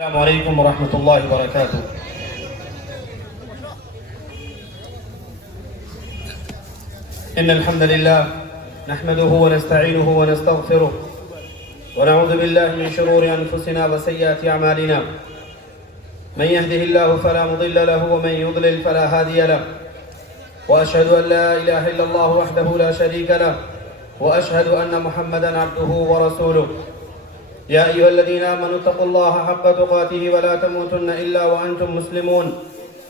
السلام عليكم ورحمة الله وبركاته. إن الحمد لله نحمده ونستعينه ونستغفره ونعوذ بالله من شرور أنفسنا وسيئات أعمالنا. من يهده الله فلا مضل له ومن يضلل فلا هادي له. وأشهد أن لا إله إلا الله وحده لا شريك له وأشهد أن محمدا عبده ورسوله. يا أيها الذين آمنوا اتقوا الله حق تقاته ولا تموتن إلا وأنتم مسلمون.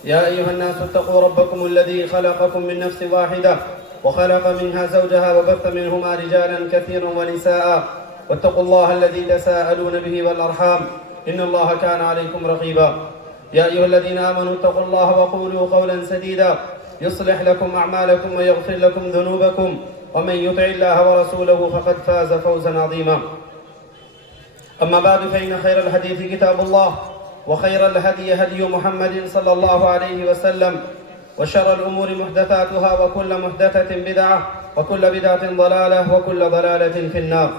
يا أيها الناس اتقوا ربكم الذي خلقكم من نفس واحدة وخلق منها زوجها وبث منهما رجالا كثيرا ونساء واتقوا الله الذي تساءلون به والأرحام إن الله كان عليكم رقيبا. يا أيها الذين آمنوا اتقوا الله وقولوا قولا سديدا يصلح لكم أعمالكم ويغفر لكم ذنوبكم ومن يطع الله ورسوله فقد فاز فوزا عظيما. أما بعد فإن خير الحديث كتاب الله وخير الهدي هدي محمد صلى الله عليه وسلم وشر الأمور محدثاتها وكل محدثة بدعة وكل بدعة ضلالة وكل ضلالة في النار.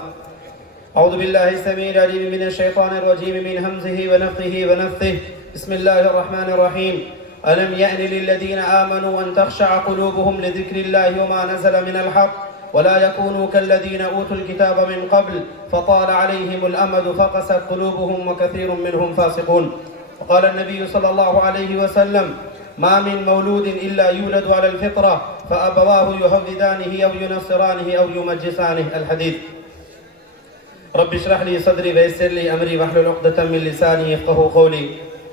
أعوذ بالله السميع العليم من الشيطان الرجيم من همزه ونفخه ونفثه. بسم الله الرحمن الرحيم. ألم يأن للذين آمنوا أن تخشع قلوبهم لذكر الله وما نزل من الحق ولا يكونوا كالذين أوتوا الكتاب من قبل فطال عليهم الأمد فقست قلوبهم وكثير منهم فاسقون. وقال النبي صلى الله عليه وسلم ما من مولود إلا يولد على الفطرة فأبواه يهودانه أو ينصرانه أو يمجسانه. الحديث. رب اشرح لي صدري ويسر لي أمري واحلل عقدة من لساني يفقهوا قولي.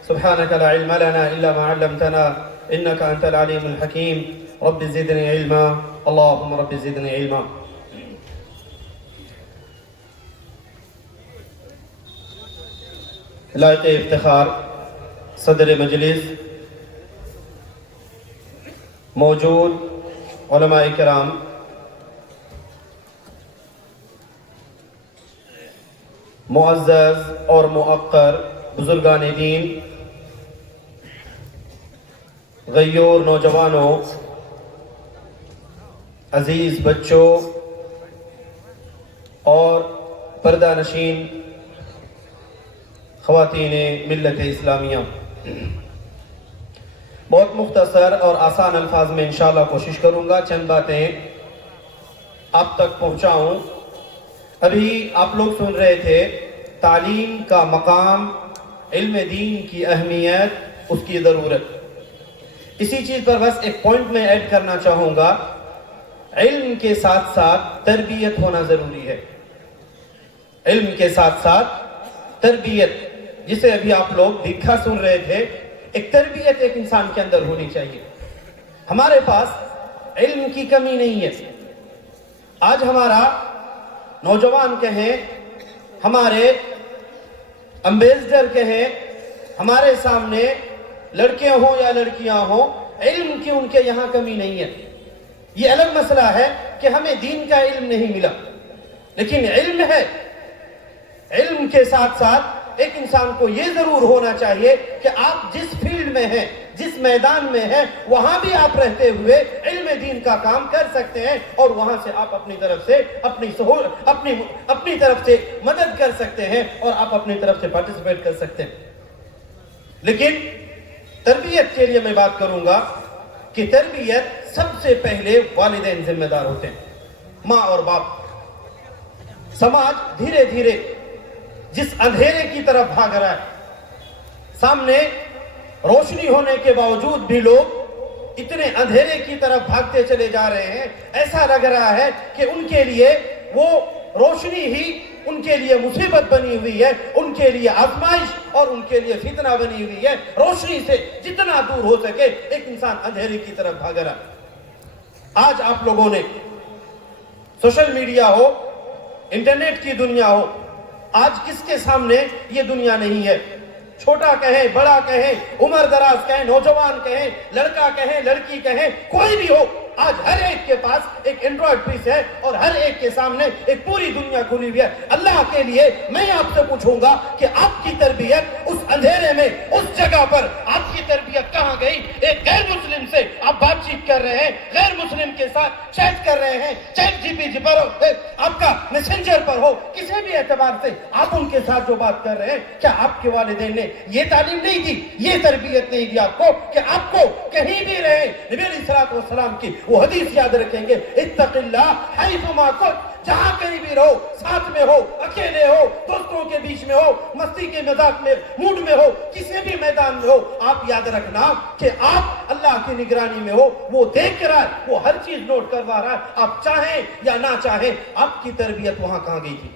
سبحانك لا علم لنا إلا ما علمتنا إنك أنت العليم الحكيم. رب زدني علما اللهم رب زدني علما. لائق افتخار صدر مجلس، موجود علماء کرام، معزز اور موقر بزرگان دین، غیور نوجوانوں، عزیز بچوں اور پردہ نشین خواتین ملت اسلامیہ، بہت مختصر اور آسان الفاظ میں انشاءاللہ کوشش کروں گا چند باتیں آپ تک پہنچاؤں. ابھی آپ لوگ سن رہے تھے تعلیم کا مقام، علم دین کی اہمیت، اس کی ضرورت. اسی چیز پر بس ایک پوائنٹ میں ایڈ کرنا چاہوں گا. علم کے ساتھ ساتھ تربیت ہونا ضروری ہے. علم کے ساتھ ساتھ تربیت، جسے ابھی آپ لوگ دکھا سن رہے تھے، ایک تربیت ایک انسان کے اندر ہونی چاہیے. ہمارے پاس علم کی کمی نہیں ہے. آج ہمارا نوجوان کہیں، ہمارے امبیسڈر کہیں، ہمارے سامنے لڑکے ہوں یا لڑکیاں ہوں، علم کی ان کے یہاں کمی نہیں ہے. یہ الگ مسئلہ ہے کہ ہمیں دین کا علم نہیں ملا، لیکن علم ہے. علم کے ساتھ ساتھ ایک انسان کو یہ ضرور ہونا چاہیے کہ آپ جس فیلڈ میں ہیں، جس میدان میں ہیں، وہاں بھی آپ رہتے ہوئے علم دین کا کام کر سکتے ہیں، اور وہاں سے آپ اپنی طرف سے اپنی طرف سے مدد کر سکتے ہیں، اور آپ اپنی طرف سے پارٹیسپیٹ کر سکتے ہیں. لیکن تربیت کے لیے میں بات کروں گا کہ تربیت سب سے پہلے والدین ذمہ دار ہوتے ہیں، ماں اور باپ. سماج دھیرے دھیرے جس اندھیرے کی طرف بھاگ رہا ہے، سامنے روشنی ہونے کے باوجود بھی لوگ اتنے اندھیرے کی طرف بھاگتے چلے جا رہے ہیں. ایسا لگ رہا ہے کہ ان کے لیے وہ روشنی ہی ان کے لیے مصیبت بنی ہوئی ہے، ان کے لیے آزمائش اور ان کے لیے فتنہ بنی ہوئی ہے. روشنی سے جتنا دور ہو سکے ایک انسان اندھیرے کی طرف بھاگ رہا ہے. آج آپ لوگوں نے سوشل میڈیا ہو، انٹرنیٹ کی دنیا ہو، آج کس کے سامنے یہ دنیا نہیں ہے. چھوٹا کہیں، بڑا کہیں، عمر دراز کہیں، نوجوان کہیں، لڑکا کہیں، لڑکی کہیں، کوئی بھی ہو، آج ہر ایک کے پاس ایک اینڈرائڈ پیس ہے اور ہر ایک کے سامنے ایک پوری دنیا کھلی ہوئی ہے. اللہ کے لیے میں آپ سے پوچھوں گا کہ آپ کی تربیت اس اندھیرے میں اس جگہ پر آپ کی تربیت کہاں گئی؟ ایک غیر مسلم سے آپ بات چیت کر رہے ہیں, غیر مسلم کے ساتھ چیٹ کر رہے ہیں, چیٹ جی پی ٹی پر ہو, آپ کا میسنجر پر ہو, کسی بھی اعتبار سے آپ ان کے ساتھ جو بات کر رہے ہیں, کیا آپ کے والدین نے یہ تعلیم نہیں دی, یہ تربیت نہیں دی آپ کو کہ آپ کو کہیں بھی رہے نبی علیہ الصلوۃ والسلام کی وہ حدیث یاد رکھیں گے, اتق اللہ حیثما کنت, جہاں کہیں بھی رہو, ساتھ میں ہو, اکیلے ہو, دوستوں کے بیچ میں ہو, مستی کے مذاق میں موڈ میں ہو, کسی بھی میدان میں ہو, آپ یاد رکھنا کہ آپ اللہ کی نگرانی میں ہو, وہ دیکھ رہا ہے, وہ ہر چیز نوٹ کروا رہا ہے, آپ چاہیں یا نہ چاہیں. آپ کی تربیت وہاں کہاں گئی تھی؟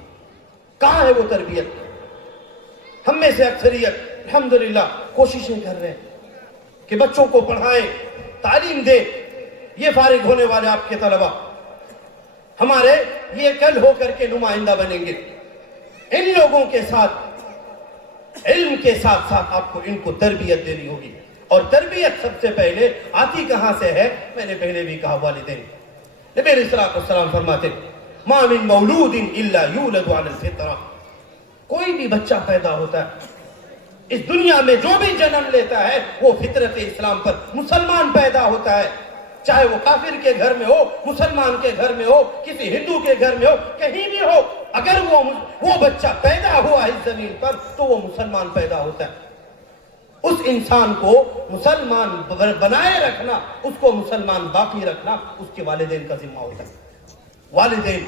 کہاں ہے وہ تربیت؟ ہم میں سے اکثریت الحمدللہ کوششیں کر رہے ہیں کہ بچوں کو پڑھائیں, تعلیم دیں. یہ فارغ ہونے والے آپ کے طلبہ ہمارے یہ کل ہو کر کے نمائندہ بنیں گے. ان لوگوں کے ساتھ علم کے ساتھ ساتھ آپ کو ان کو تربیت دینی ہوگی. اور تربیت سب سے پہلے آتی کہاں سے ہے؟ میں نے پہلے بھی کہا, والدین. نبی علیہ الصلوۃ والسلام فرماتے ما من مولود الا یولد علی الفطرہ, کوئی بھی بچہ پیدا ہوتا ہے اس دنیا میں, جو بھی جنم لیتا ہے وہ فطرت اسلام پر مسلمان پیدا ہوتا ہے. چاہے وہ کافر کے گھر میں ہو, مسلمان کے گھر میں ہو, کسی ہندو کے گھر میں ہو, کہیں بھی ہو, اگر وہ بچہ پیدا ہوا اس زمین پر تو وہ مسلمان پیدا ہوتا ہے. اس انسان کو مسلمان بنائے رکھنا, اس کو مسلمان باقی رکھنا اس کے والدین کا ذمہ ہوتا ہے. والدین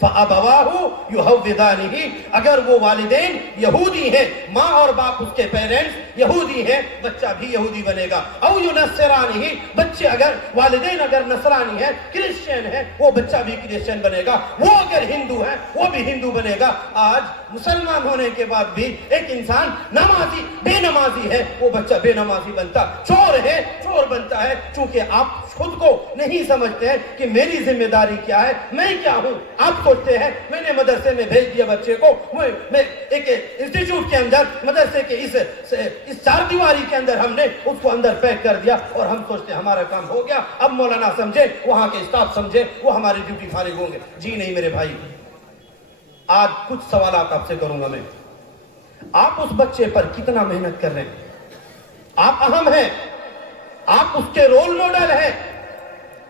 فَأَبَوَاهُ يُحَوِّدَانِهِ, اگر وہ والدین یہودی ہیں, ماں اور باپ اس کے پیرنٹس یہودی ہیں, بچہ بھی یہودی بنے گا. او يُنَصِّرَانِهِ, بچے والدین اگر نصرانی ہیں, کرسچین ہیں, وہ بچہ بھی کرسچین بنے گا. وہ اگر ہندو ہیں وہ بھی ہندو بنے گا. آج مسلمان ہونے کے بعد بھی ایک انسان نمازی بے نمازی ہے, وہ بچہ بے نمازی بنتا, چور ہے چور بنتا ہے, چونکہ آپ خود کو نہیں سمجھتے ہیں کہ میری ذمہ داری کیا ہے, میں کیا ہوں. آپ سوچتے ہیں میں نے مدرسے میں بھیج دیا بچے کو, میں ایک انسٹیٹیوٹ کے اندر مدرسے کے اس چار دیواری کے اندر ہم نے اس کو اندر پیک کر دیا, اور ہم سوچتے ہیں ہمارا کام ہو گیا, اب مولانا سمجھے, وہاں کے اسٹاف سمجھے, وہ ہماری ڈیوٹی فارغ ہوں گے. جی نہیں میرے بھائی, آج کچھ سوالات آپ سے کروں گا میں. آپ اس بچے پر کتنا محنت کر رہے ہیں؟ آپ اہم ہیں, آپ اس کے رول ماڈل ہیں.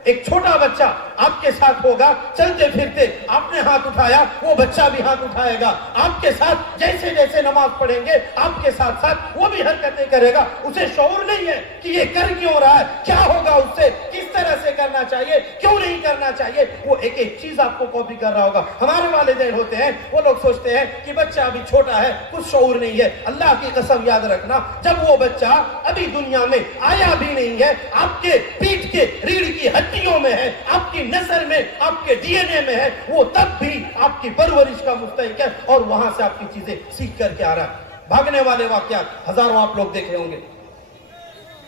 ایک چھوٹا بچہ آپ کے ساتھ ہوگا, چلتے پھرتے آپ نے ہاتھ اٹھایا, وہ بچہ بھی ہاتھ اٹھائے گا. آپ کے ساتھ جیسے جیسے نماز پڑھیں گے آپ کے ساتھ ساتھ وہ بھی حرکتیں کرے گا. اسے شعور نہیں ہے کہ یہ کر کیوں رہا ہے, کیا ہوگا اس سے, کس طرح سے کرنا چاہیے, کیوں نہیں کرنا چاہیے. وہ ایک ایک چیز آپ کو کاپی کر رہا ہوگا. ہمارے والدین ہوتے ہیں, وہ لوگ سوچتے ہیں کہ بچہ ابھی چھوٹا ہے, کچھ شعور نہیں ہے. اللہ کی قسم یاد رکھنا, جب وہ بچہ ابھی دنیا میں آیا بھی نہیں ہے, آپ کے پیٹھ کے ریڑھ کی ہڈیوں میں ہے, آپ کی نسل میں, آپ کے ڈی این اے میں ہے, وہ تب بھی آپ کی پرورش کا مستحق ہے, اور وہاں سے آپ کی چیزیں سیکھ کر کے آ رہا ہے. بھاگنے والے واقعات ہزاروں آپ لوگ دیکھے ہوں گے.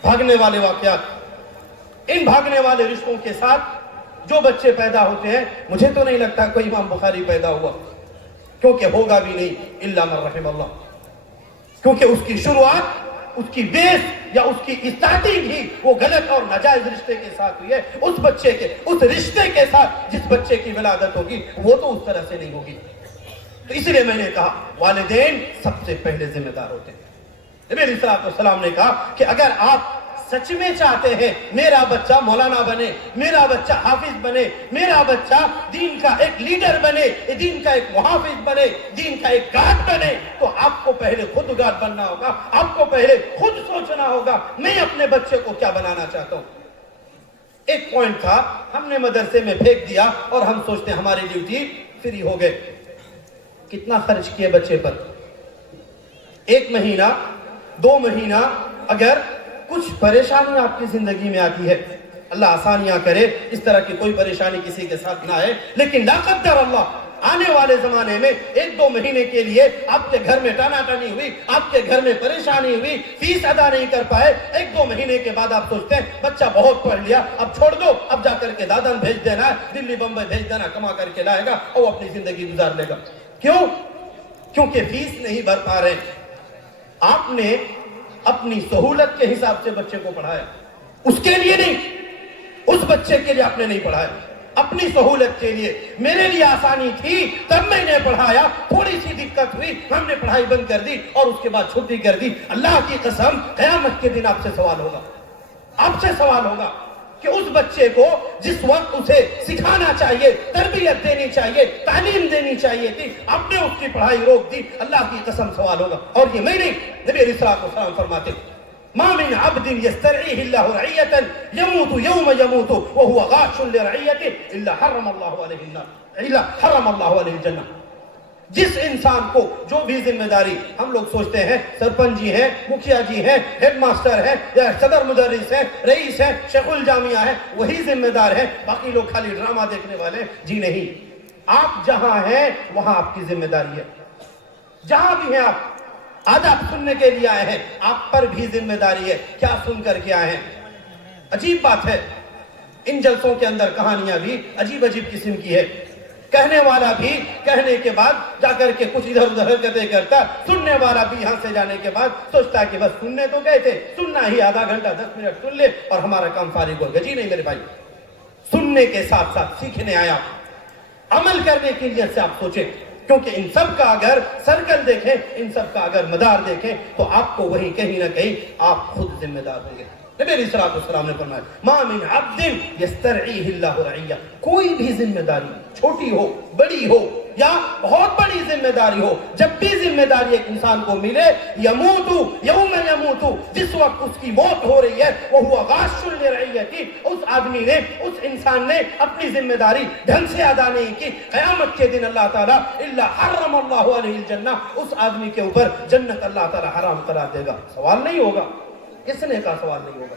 بھاگنے والے واقعات, ان بھاگنے والے رشتوں کے ساتھ جو بچے پیدا ہوتے ہیں, مجھے تو نہیں لگتا کوئی امام بخاری پیدا ہوا, کیونکہ ہوگا بھی نہیں الا من رحم اللہ, کیونکہ اس کی شروعات, اس کی بیس یا اس کی اسٹارٹنگ ہی وہ غلط اور ناجائز رشتے کے ساتھ ہوئی ہے. اس بچے کے, اس رشتے کے ساتھ جس بچے کی ولادت ہوگی وہ تو اس طرح سے نہیں ہوگی. تو اس لیے میں نے کہا والدین سب سے پہلے ذمہ دار ہوتے ہیں. نبی علیہ الصلوۃ والسلام نے کہا کہ اگر آپ سچ میں چاہتے ہیں میرا بچہ مولانا بنے, میرا بچہ حافظ بنے, میرا بچہ دین کا ایک لیڈر بنے, دین کا ایک محافظ بنے, دین کا ایک گارڈ بنے, تو آپ کو پہلے خود گارڈ بننا ہوگا. آپ کو پہلے خود سوچنا ہوگا میں اپنے بچے کو کیا بنانا چاہتا ہوں. ایک پوائنٹ تھا, ہم نے مدرسے میں پھینک دیا اور ہم سوچتے ہیں ہماری ڈیوٹی فری ہو گئے. کتنا خرچ کیے بچے پر؟ 1 مہینہ 2 مہینہ, اگر کچھ پریشانی آپ کی زندگی میں آتی ہے, اللہ آسانیاں کرے, اس طرح کی کوئی پریشانی کسی کے ساتھ نہ ہے, لیکن لا قدر اللہ آنے والے زمانے میں 1-2 مہینے کے لیے آپ کے گھر میں ٹانا ٹانی ہوئی, آپ کے گھر میں پریشانی ہوئی, فیس ادا نہیں کر پائے, 1-2 مہینے کے بعد آپ سوچتے ہیں بچہ بہت پڑھ لیا, اب چھوڑ دو, اب جا کر کے دادن بھیج دینا ہے, دلی بمبئی بھیج دینا, کما کر کے لائے گا اور اپنی زندگی گزار لے گا. کیوں؟ کیونکہ فیس نہیں بھر پا رہے. آپ نے اپنی سہولت کے حساب سے بچے کو پڑھایا, اس کے لیے نہیں, اس بچے کے لیے آپ نے نہیں پڑھایا، اپنی سہولت کے لیے، میرے لیے آسانی تھی تب میں نے پڑھایا، تھوڑی سی دقت ہوئی ہم نے پڑھائی بند کر دی اور اس کے بعد چھٹی کر دی۔ اللہ کی قسم قیامت کے دن آپ سے سوال ہوگا، آپ سے سوال ہوگا کہ اس بچے کو جس وقت اسے سکھانا چاہیے، تربیت دینی چاہیے، تعلیم دینی چاہیے تھی، آپ نے اس کی پڑھائی روک دی۔ اللہ کی قسم سوال ہوگا۔ اور یہ میں نہیں، نبی علیہ الصلوۃ والسلام فرماتے ما من عبد يسترعيه الله رعية يموت يوم يموت وهو غاش لرعيته إلا حرم الله عليه النار إلا حرم الله عليه الجنة۔ جس انسان کو جو بھی ذمہ داری، ہم لوگ سوچتے ہیں سرپنچ جی ہیں، مکھیا جی ہیں، ہیڈ ماسٹر ہیں، یا صدر مدرس ہیں، رئیس ہیں، شیخ الجامعہ ہیں، وہی ذمہ دار ہیں، باقی لوگ خالی ڈرامہ دیکھنے والے ہیں۔ جی نہیں، آپ جہاں ہیں وہاں آپ کی ذمہ داری ہے، جہاں بھی ہیں آپ۔ آج آپ سننے کے لیے آئے ہیں، آپ پر بھی ذمہ داری ہے، کیا سن کر کے آئے ہیں۔ عجیب بات ہے، ان جلسوں کے اندر کہانیاں بھی عجیب عجیب قسم کی ہے، کہنے والا بھی کہنے کے بعد جا کر کے کچھ ادھر ادھر حرکتیں کرتا، سننے والا بھی یہاں سے جانے کے بعد سوچتا ہے کہ بس سننے تو گئے تھے، سننا ہی آدھا گھنٹہ 10 منٹ سن لے اور ہمارا کام فارغ ہو گیا۔ جی نہیں میرے بھائی، سننے کے ساتھ ساتھ سیکھنے آیا، عمل کرنے کے لیے سے آپ سوچیں، کیونکہ ان سب کا اگر سرکل دیکھیں، ان سب کا اگر مدار دیکھیں تو آپ کو وہی کہیں نہ کہیں آپ خود ذمہ دار ہوں گے۔ نبی علیہ الصلوۃ والسلام نے فرمایا ما من عبد یسترعیہ اللہ رعیہ، کوئی بھی ذمہ داری چھوٹی ہو بڑی ہو یا بہت بڑی ذمہ داری ہو، جب بھی ذمہ داری ایک انسان کو ملے، یموت یوم یموت، جس وقت اس کی موت ہو رہی ہے، وہ ہوا غاش لرعیتی، اس آدمی نے، اس انسان نے اپنی ذمہ داری ڈھنگ سے ادا نہیں کی، قیامت کے دن اللہ تعالیٰ الا حرم اللہ علیہ الجنہ، اس آدمی کے اوپر جنت اللہ تعالیٰ حرام قرار دے گا۔ سوال نہیں ہوگا، کس نے کہا سوال نہیں ہوگا؟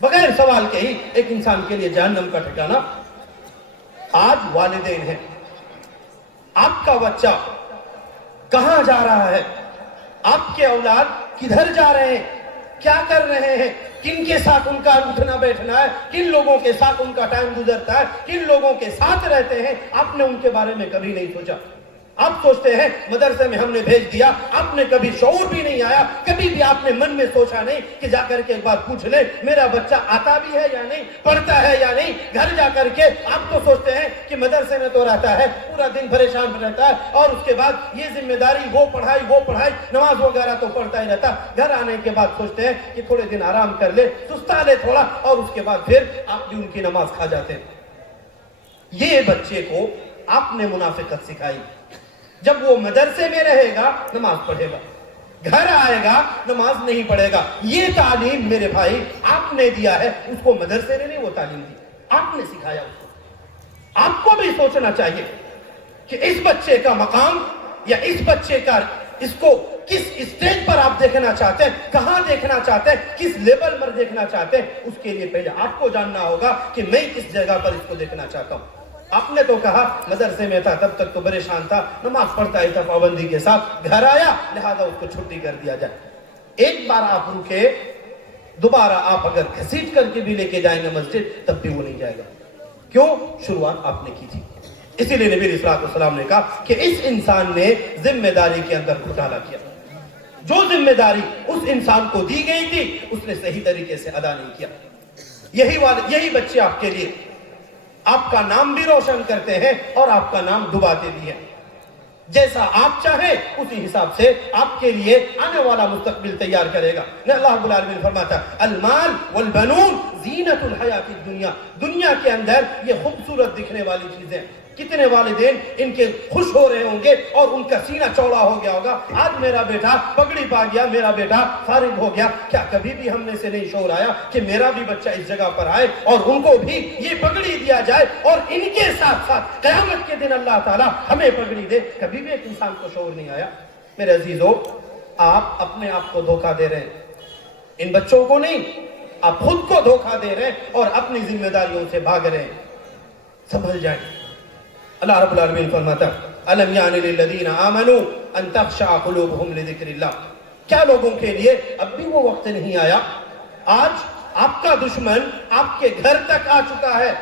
بغیر سوال کے ہی ایک انسان کے لیے جہنم کا ٹھکانہ۔ آج والدین ہیں، آپ کا بچہ کہاں جا رہا ہے، آپ کے اولاد کدھر جا رہے ہیں، کیا کر رہے ہیں، کن کے ساتھ ان کا اٹھنا بیٹھنا ہے، کن لوگوں کے ساتھ ان کا ٹائم گزرتا ہے، کن لوگوں کے ساتھ رہتے ہیں، آپ نے ان کے بارے میں کبھی نہیں سوچا۔ آپ سوچتے ہیں مدرسے میں ہم نے بھیج دیا، آپ نے کبھی شعور بھی نہیں آیا، کبھی بھی آپ نے من میں سوچا نہیں کہ جا کر کے ایک بار پوچھ لیں میرا بچہ آتا بھی ہے یا نہیں، پڑھتا ہے یا نہیں۔ گھر جا کر کے آپ تو سوچتے ہیں کہ مدرسے میں تو رہتا ہے، پورا دن پریشان رہتا ہے، اور اس کے بعد یہ ذمہ داری، وہ پڑھائی، نماز وغیرہ تو پڑھتا ہی رہتا۔ گھر آنے کے بعد سوچتے ہیں کہ تھوڑے دن آرام کر لے، سستا لے تھوڑا، اور اس کے بعد پھر آپ بھی ان کی نماز کھا جاتے ہیں۔ یہ بچے کو آپ نے منافقت سکھائی۔ جب وہ مدرسے میں رہے گا نماز پڑھے گا، گھر آئے گا نماز نہیں پڑھے گا۔ یہ تعلیم میرے بھائی آپ نے دیا ہے، اس کو مدرسے نے نہیں وہ تعلیم دی، آپ نے سکھایا اس کو۔ آپ کو بھی سوچنا چاہیے کہ اس بچے کا مقام یا اس بچے کا، اس کو کس اسٹیج پر آپ دیکھنا چاہتے ہیں، کہاں دیکھنا چاہتے ہیں، کس لیول پر دیکھنا چاہتے ہیں، اس کے لیے پہلے آپ کو جاننا ہوگا کہ میں کس جگہ پر اس کو دیکھنا چاہتا ہوں۔ آپ نے تو کہا مدرسے میں تھا تب تک تو پریشان تھا، نماز پڑھتا ہی تھا پابندی کے ساتھ، گھر آیا لہذا اس کو چھٹی کر دیا جائے۔ ایک بار آپ رکے، دوبارہ آپ اگر گھسیٹ کر کے بھی لے کے جائیں گے مسجد تب بھی وہ نہیں جائے گا۔ کیوں؟ شروعات آپ نے کی تھی۔ اسی لیے نبی علیہ الصلوۃ والسلام نے کہا کہ اس انسان نے ذمہ داری کے اندر گھوٹالا کیا، جو ذمہ داری اس انسان کو دی گئی تھی اس نے صحیح طریقے سے ادا نہیں کیا۔ یہی بچے آپ کے لیے آپ کا نام بھی روشن کرتے ہیں اور آپ کا نام ڈباتے بھی ہیں۔ جیسا آپ چاہیں اسی حساب سے آپ کے لیے آنے والا مستقبل تیار کرے گا۔ اللہ رب العالمین فرماتا ہے المال والبنون زینت الحیات الدنیا، دنیا کے اندر یہ خوبصورت دکھنے والی چیزیں، کتنے والدین ان کے خوش ہو رہے ہوں گے اور ان کا سینہ چوڑا ہو گیا ہوگا، آج میرا بیٹا پگڑی پا گیا، میرا بیٹا فارغ ہو گیا۔ کیا کبھی بھی ہم میں سے نہیں شعور آیا کہ میرا بھی بچہ اس جگہ پر آئے اور ان کو بھی یہ پگڑی دیا جائے اور ان کے ساتھ ساتھ قیامت کے دن اللہ تعالیٰ ہمیں پگڑی دے؟ کبھی بھی ایک انسان کو شعور نہیں آیا۔ میرے عزیزو، آپ اپنے آپ کو دھوکہ دے رہے ہیں، ان بچوں کو نہیں، آپ خود کو دھوکہ دے رہے ہیں اور اپنی ذمہ داریوں سے بھاگ رہے ہیں۔ سنبھل جائیں۔ اللہ رب العالمین فرماتا ہے الم یعن للذین آمنوا ان تخشع قلوبہم لذکر اللہ، کیا لوگوں کے لیے اب بھی وہ وقت نہیں آیا؟ آج آپ کا دشمن آپ کے گھر تک آ چکا ہے،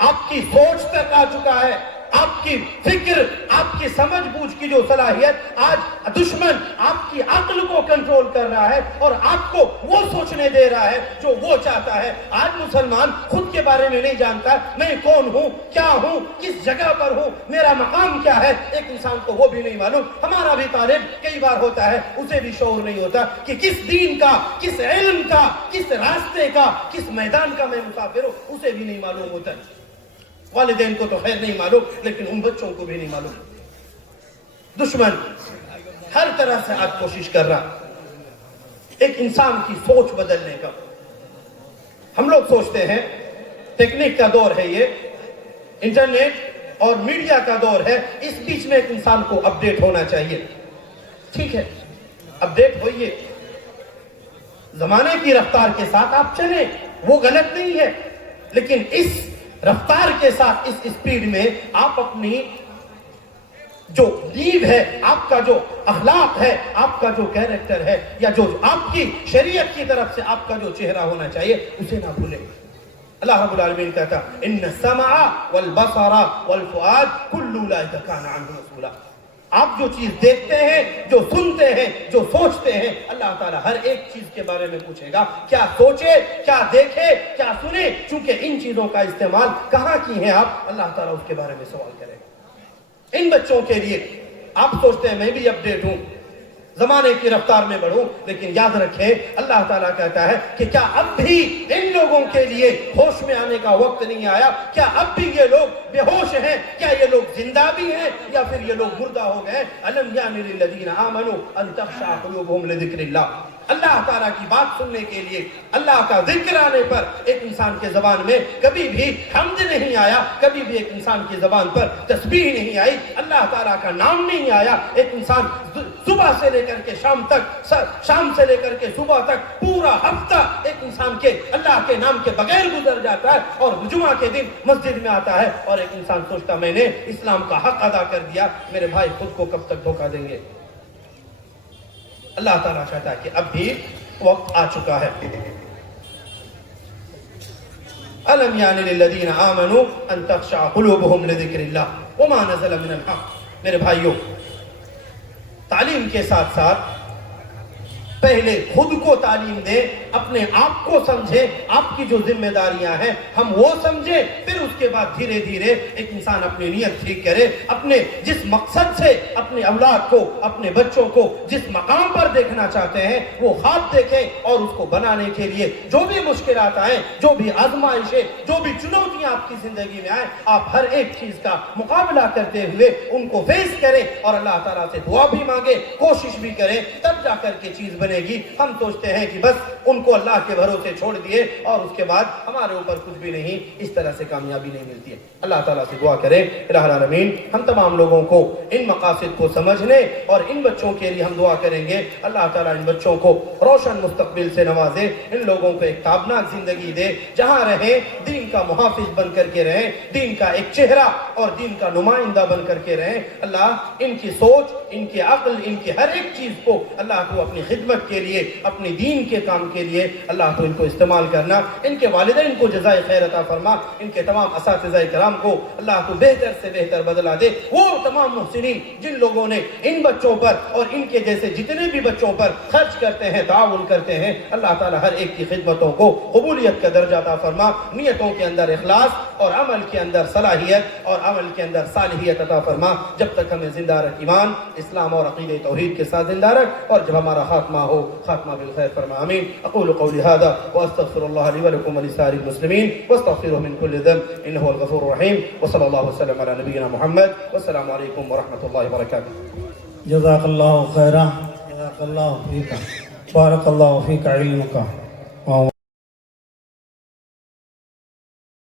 آپ کی سوچ تک آ چکا ہے، آپ کی فکر، آپ کی سمجھ بوجھ کی جو صلاحیت، آج دشمن آپ کی عقل کو کنٹرول کر رہا ہے اور آپ کو وہ سوچنے دے رہا ہے جو وہ چاہتا ہے. آج مسلمان خود کے بارے میں نہیں جانتا میں کون ہوں, کیا ہوں, کس جگہ پر ہوں, میرا مقام کیا ہے. ایک انسان کو وہ بھی نہیں معلوم. ہمارا بھی طالب کئی بار ہوتا ہے اسے بھی شعور نہیں ہوتا کہ کس دین کا, کس علم کا, کس راستے کا, کس میدان کا میں مسافر ہوں, اسے بھی نہیں معلوم ہوتا. والدین کو تو خیر نہیں معلوم, لیکن ان بچوں کو بھی نہیں معلوم. دشمن ہر طرح سے آج کوشش کر رہا ایک انسان کی سوچ بدلنے کا. ہم لوگ سوچتے ہیں ٹیکنیک کا دور ہے, یہ انٹرنیٹ اور میڈیا کا دور ہے, اس بیچ میں ایک انسان کو اپڈیٹ ہونا چاہیے. ٹھیک ہے, اپڈیٹ ہوئیے, زمانے کی رفتار کے ساتھ آپ چلیں, وہ غلط نہیں ہے, لیکن اس رفتار کے ساتھ, اس سپیڈ میں آپ اپنی جو نیو ہے, آپ کا جو اخلاق ہے, آپ کا جو کیریکٹر ہے, یا جو آپ کی شریعت کی طرف سے آپ کا جو چہرہ ہونا چاہیے, اسے نہ بھولیں. اللہ رب العالمین کہتا ان السمع والبصر والفؤاد كل اولئک کان عنہ مسئولا. آپ جو چیز دیکھتے ہیں, جو سنتے ہیں, جو سوچتے ہیں, اللہ تعالیٰ ہر ایک چیز کے بارے میں پوچھے گا. کیا سوچے, کیا دیکھے, کیا سنے, چونکہ ان چیزوں کا استعمال کہاں کی ہے آپ, اللہ تعالیٰ اس کے بارے میں سوال کرے گا. ان بچوں کے لیے آپ سوچتے ہیں میں بھی اپڈیٹ ہوں, زمانے کی رفتار میں بڑھوں, لیکن یاد رکھیں اللہ تعالیٰ کہتا ہے کہ کیا اب بھی ان لوگوں کے لیے ہوش میں آنے کا وقت نہیں آیا؟ کیا اب بھی یہ لوگ بے ہوش ہیں؟ کیا یہ لوگ زندہ بھی ہیں یا پھر یہ لوگ مردہ ہو گئے؟ الم یعن للذین آمنوا ان تخشع قلوبهم لذکر اللہ. اللہ تعالیٰ کی بات سننے کے لیے, اللہ کا ذکر آنے پر ایک انسان کے زبان میں کبھی بھی حمد نہیں آیا, کبھی بھی ایک انسان کی زبان پر تسبیح نہیں آئی, اللہ تعالیٰ کا نام نہیں آیا. ایک انسان صبح سے لے کر کے شام تک, شام سے لے کر کے صبح تک پورا ہفتہ ایک انسان کے اللہ کے نام کے بغیر گزر جاتا ہے, اور جمعہ کے دن مسجد میں آتا ہے اور ایک انسان سوچتا میں نے اسلام کا حق ادا کر دیا. میرے بھائی خود کو کب تک دھوکہ دیں گے؟ اللہ تعالیٰ چاہتا ہے کہ اب بھی وقت آ چکا ہے. الم یعن للذین آمنوا ان تخشع قلوبهم لذکر اللہ وما نزل من الحق. میرے بھائیوں, تعلیم کے ساتھ ساتھ پہلے خود کو تعلیم دیں, اپنے آپ کو سمجھیں, آپ کی جو ذمہ داریاں ہیں ہم وہ سمجھیں, پھر اس کے بعد دھیرے دھیرے ایک انسان اپنی نیت ٹھیک کرے. اپنے جس مقصد سے اپنے اولاد کو, اپنے بچوں کو جس مقام پر دیکھنا چاہتے ہیں وہ خواب دیکھیں, اور اس کو بنانے کے لیے جو بھی مشکلات آئیں, جو بھی آزمائشیں, جو بھی چنوتیاں آپ کی زندگی میں آئیں, آپ ہر ایک چیز کا مقابلہ کرتے ہوئے ان کو فیس کریں اور اللہ تعالیٰ سے دعا بھی مانگیں, کوشش بھی کریں, تب جا کر کے چیز بنے گی. ہم سوچتے ہیں کہ بس ان کو اللہ کے بھروسے چھوڑ دیے اور اس کے بعد ہمارے اوپر کچھ بھی نہیں, اس طرح سے کامیابی نہیں ملتی ہے. اللہ تعالیٰ سے دعا کریں الہ العالمین ہم تمام لوگوں کو ان مقاصد کو سمجھنے, اور ان بچوں کے لیے ہم دعا کریں گے اللہ تعالیٰ ان بچوں کو روشن مستقبل سے نوازے, ان لوگوں کو ایک تابناک زندگی دے, جہاں رہیں دین کا محافظ بن کر کے رہیں, دین کا ایک چہرہ اور دین کا نمائندہ بن کر کے رہیں. اللہ ان کی سوچ, ان کی عقل, ان کی ہر ایک چیز کو اللہ کو اپنی خدمت کے لیے, اپنے دین کے کام کے لیے اللہ تو ان کو استعمال کرنا. ان کے والدین کو جزائے خیر عطا فرما, ان کے تمام اساتذہ کرام کو اللہ تو بہتر سے بہتر بدلا دے. وہ تمام محسنین جن لوگوں نے ان بچوں پر اور ان کے جیسے جتنے بھی بچوں پر خرچ کرتے ہیں, تعاون کرتے ہیں, اللہ تعالی ہر ایک کی خدمتوں کو قبولیت کا درجہ عطا فرما, نیتوں کے اندر اخلاص اور عمل کے اندر صلاحیت اور عمل کے اندر صالحیت عطا فرما. جب تک ہمیں زندہ رکھ, ایمان, اسلام اور عقیدہ توحید کے ساتھ زندہ رکھ, اور جب ہمارا خاتمہ ہو خاتمہ بالخير فرما آمين. أقول قولي هذا وأستغفر الله لي ولكم ولسائر المسلمين واستغفره من كل ذنب إنه هو الغفور الرحيم. وصلى الله وسلم على نبينا محمد والسلام عليكم ورحمة الله وبركاته. جزاك الله خيرا, جزاك الله فيك, بارك الله فيك علمك.